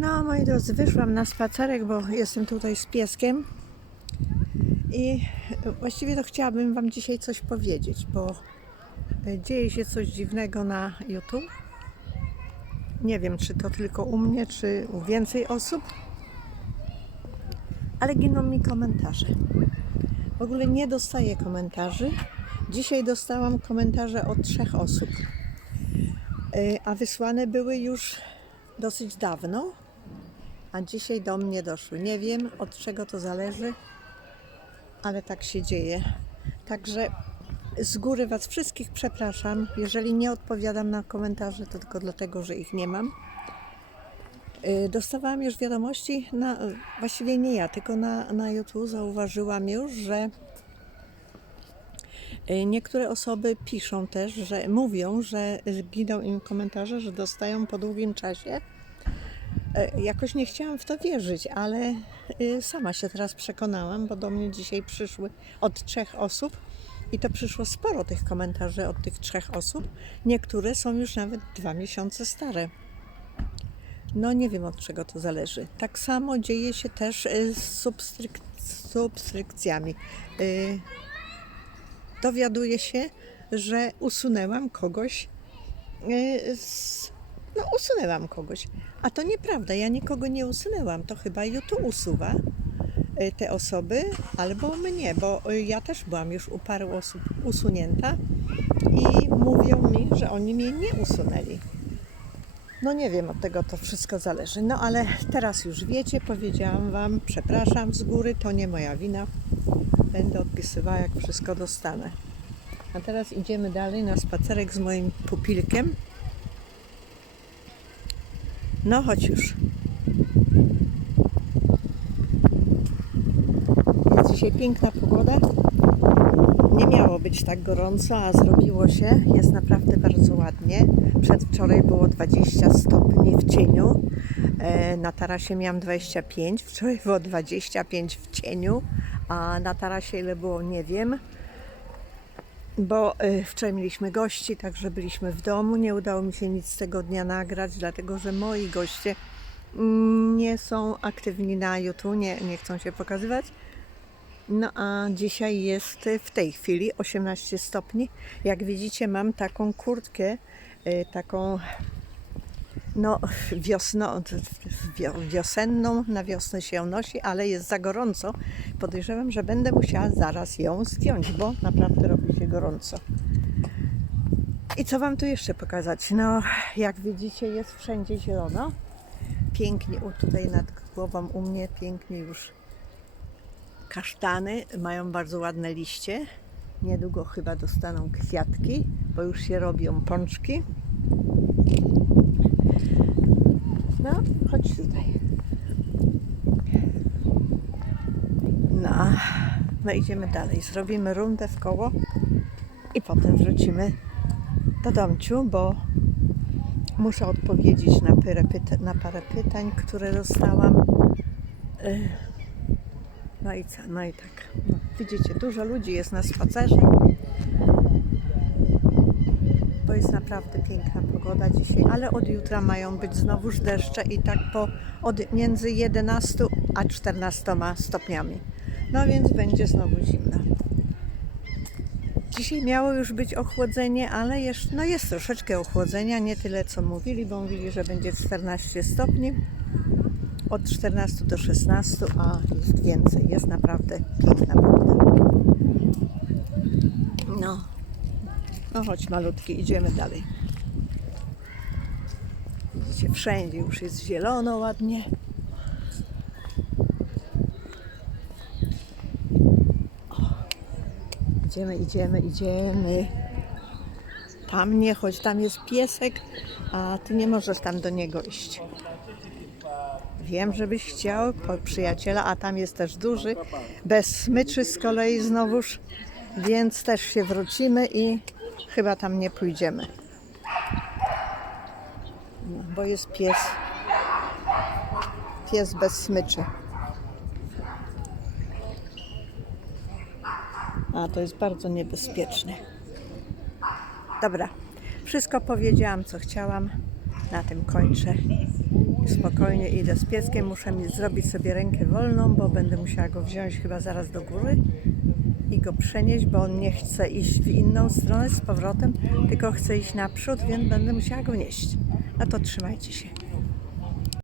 No, moi drodzy, wyszłam na spacerek, bo jestem tutaj z pieskiem. I właściwie to chciałabym Wam dzisiaj coś powiedzieć, bo dzieje się coś dziwnego na YouTube. Nie wiem, czy to tylko u mnie, czy u więcej osób, ale giną mi komentarze. W ogóle nie dostaję komentarzy. Dzisiaj dostałam komentarze od trzech osób, Y, a wysłane były już dosyć dawno, a dzisiaj do mnie doszły. Nie wiem od czego to zależy, ale tak się dzieje. Także z góry Was wszystkich przepraszam. Jeżeli nie odpowiadam na komentarze, to tylko dlatego, że ich nie mam. Y, Dostawałam już wiadomości, na, właściwie nie ja, tylko na, na YouTube zauważyłam już, że y, niektóre osoby piszą też, że mówią, że giną im komentarze, że dostają po długim czasie. Y, Jakoś nie chciałam w to wierzyć, ale y, sama się teraz przekonałam, bo do mnie dzisiaj przyszły od trzech osób i to przyszło sporo tych komentarzy od tych trzech osób. Niektóre są już nawet dwa miesiące stare. No nie wiem od czego to zależy. Tak samo dzieje się też y, z substryk- z subskrypcjami. Y, Dowiaduję się, że usunęłam kogoś z... No usunęłam kogoś. A to nieprawda, ja nikogo nie usunęłam. To chyba YouTube usuwa y, te osoby albo mnie, bo y, ja też byłam już u paru osób usunięta i mówią mi, że oni mnie nie usunęli. No nie wiem, od tego to wszystko zależy. No ale teraz już wiecie, powiedziałam Wam, przepraszam z góry, to nie moja wina. Będę odpisywała, jak wszystko dostanę. A teraz idziemy dalej na spacerek z moim pupilkiem. No chodź już. Jest dzisiaj piękna pogoda. Nie miało być tak gorąco, a zrobiło się. Jest naprawdę bardzo ładnie. Przedwczoraj było 20 stopni w cieniu. E, Na tarasie miałam 25, wczoraj było 25 w cieniu, a na tarasie ile było nie wiem. Bo e, wczoraj mieliśmy gości, także byliśmy w domu. Nie udało mi się nic z tego dnia nagrać, dlatego że moi goście mm, nie są aktywni na YouTube, nie, nie chcą się pokazywać. No a dzisiaj jest w tej chwili 18 stopni. Jak widzicie, mam taką kurtkę, y, taką no wiosno, wio- wiosenną, na wiosnę się nosi, ale jest za gorąco. Podejrzewam, że będę musiała zaraz ją zdjąć, bo naprawdę robi się gorąco. I co Wam tu jeszcze pokazać? No, jak widzicie, jest wszędzie zielono. Pięknie, tutaj nad głową u mnie, pięknie już kasztany mają bardzo ładne liście. Niedługo chyba dostaną kwiatki, bo już się robią pączki. No, chodź tutaj. No, no idziemy dalej. Zrobimy rundę w koło i potem wrócimy do domciu, bo muszę odpowiedzieć na pyta- na parę pytań, które dostałam. Y, no i co? No i tak. No, widzicie, dużo ludzi jest na spacerze. Jest naprawdę piękna pogoda dzisiaj, ale od jutra mają być znowuż deszcze i tak po od między 11 a 14 stopniami. No więc będzie znowu zimno. Dzisiaj miało już być ochłodzenie, ale jeszcze, no jest troszeczkę ochłodzenia, nie tyle co mówili, bo mówili, że będzie 14 stopni od 14 do 16, a jest więcej. Jest naprawdę piękna pogoda. No, no chodź malutki, idziemy dalej. Widzicie, wszędzie już jest zielono ładnie. O, Idziemy, idziemy, idziemy. Tam nie chodź, tam jest piesek, a ty nie możesz tam do niego iść. Wiem, żebyś chciał przyjaciela, a tam jest też duży, bez smyczy z kolei znowuż, więc też się wrócimy i chyba tam nie pójdziemy. No, bo jest pies. Pies bez smyczy. A to jest bardzo niebezpieczne. Dobra, wszystko powiedziałam, co chciałam. Na tym kończę. Spokojnie idę z pieskiem. Muszę mi zrobić sobie rękę wolną, bo będę musiała go wziąć chyba zaraz do góry i go przenieść, bo on nie chce iść w inną stronę z powrotem, tylko chce iść naprzód, więc będę musiała go nieść. A to trzymajcie się.